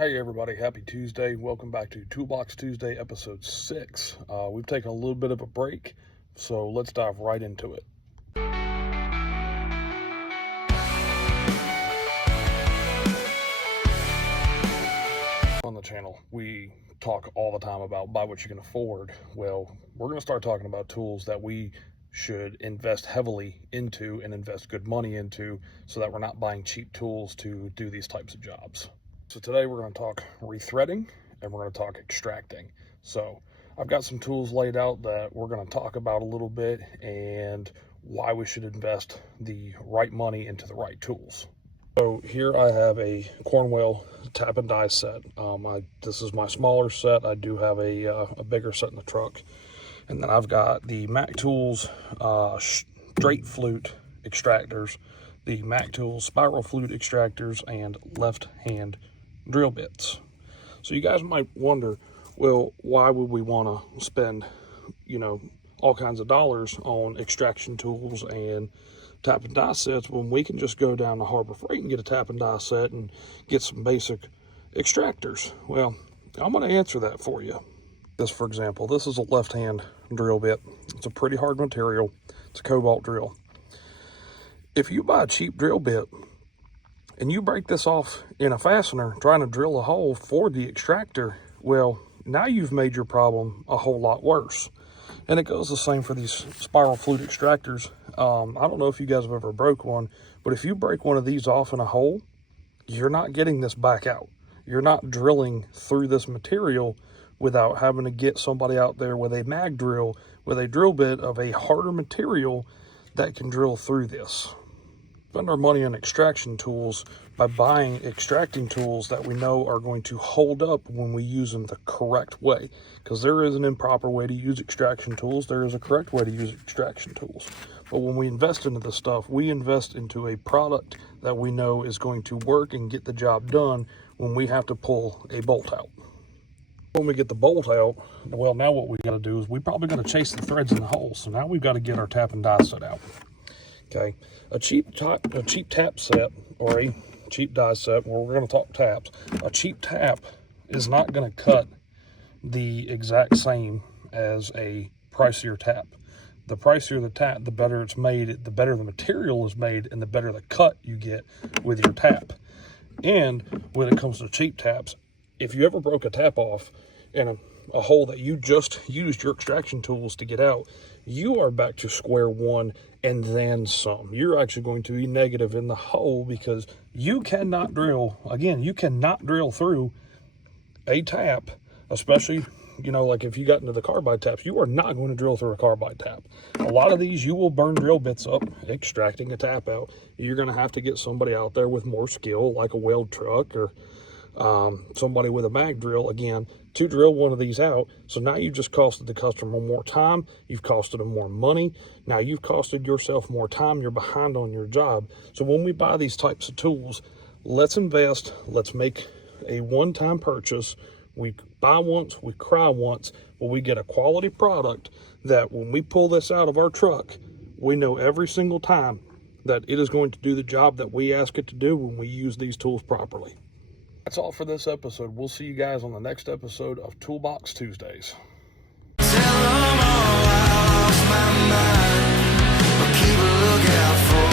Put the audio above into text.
Hey everybody, happy Tuesday. Welcome back to Toolbox Tuesday, episode 6. We've taken a little bit of a break, so let's dive right into it. On the channel, we talk all the time about buy what you can afford. Well, we're going to start talking about tools that we should invest heavily into and invest good money into so that we're not buying cheap tools to do these types of jobs. So today we're going to talk rethreading and we're going to talk extracting. So I've got some tools laid out that we're going to talk about a little bit and why we should invest the right money into the right tools. So here I have a Cornwell tap and die set. This is my smaller set. I do have a bigger set in the truck. And then I've got the Mac Tools straight flute extractors, the Mac Tools spiral flute extractors, and left hand drill bits. So you guys might wonder, well, why would we want to spend, all kinds of dollars on extraction tools and tap and die sets when we can just go down to Harbor Freight and get a tap and die set and get some basic extractors? Well, I'm going to answer that for you. This, for example, this is a left hand drill bit. It's a pretty hard material. It's a cobalt drill. If you buy a cheap drill bit and you break this off in a fastener trying to drill a hole for the extractor, well, now you've made your problem a whole lot worse. And it goes the same for these spiral flute extractors. I don't know if you guys have ever broke one, but if you break one of these off in a hole, you're not getting this back out. You're not drilling through this material without having to get somebody out there with a mag drill, with a drill bit of a harder material that can drill through this. Spend our money on extraction tools by buying extracting tools that we know are going to hold up when we use them the correct way. Because there is an improper way to use extraction tools. There is a correct way to use extraction tools. But when we invest into this stuff, we invest into a product that we know is going to work and get the job done when we have to pull a bolt out. When we get the bolt out, well, now what we got to do is we probably got to chase the threads in the hole. So now we've got to get our tap and die set out. Okay, a cheap tap set or a cheap die set, well, we're going to talk taps. A cheap tap is not going to cut the exact same as a pricier tap. The pricier the tap, the better it's made, the better the material is made, and the better the cut you get with your tap. And when it comes to cheap taps, if you ever broke a tap off in a hole that you just used your extraction tools to get out, you are back to square one and then some. You're actually going to be negative in the hole because you cannot drill, again, you cannot drill through a tap, especially, like if you got into the carbide taps, you are not going to drill through a carbide tap. A lot of these, you will burn drill bits up extracting a tap out. You're going to have to get somebody out there with more skill, like a weld truck or somebody with a mag drill, again, to drill one of these out. So now you've just costed the customer more time, you've costed them more money, now you've costed yourself more time, you're behind on your job. So when we buy these types of tools, let's invest, let's make a one-time purchase. We buy once, we cry once, but we get a quality product that when we pull this out of our truck, we know every single time that it is going to do the job that we ask it to do when we use these tools properly. That's all for this episode. We'll see you guys on the next episode of Toolbox Tuesdays. Tell 'em all I lost my mind, but keep a lookout for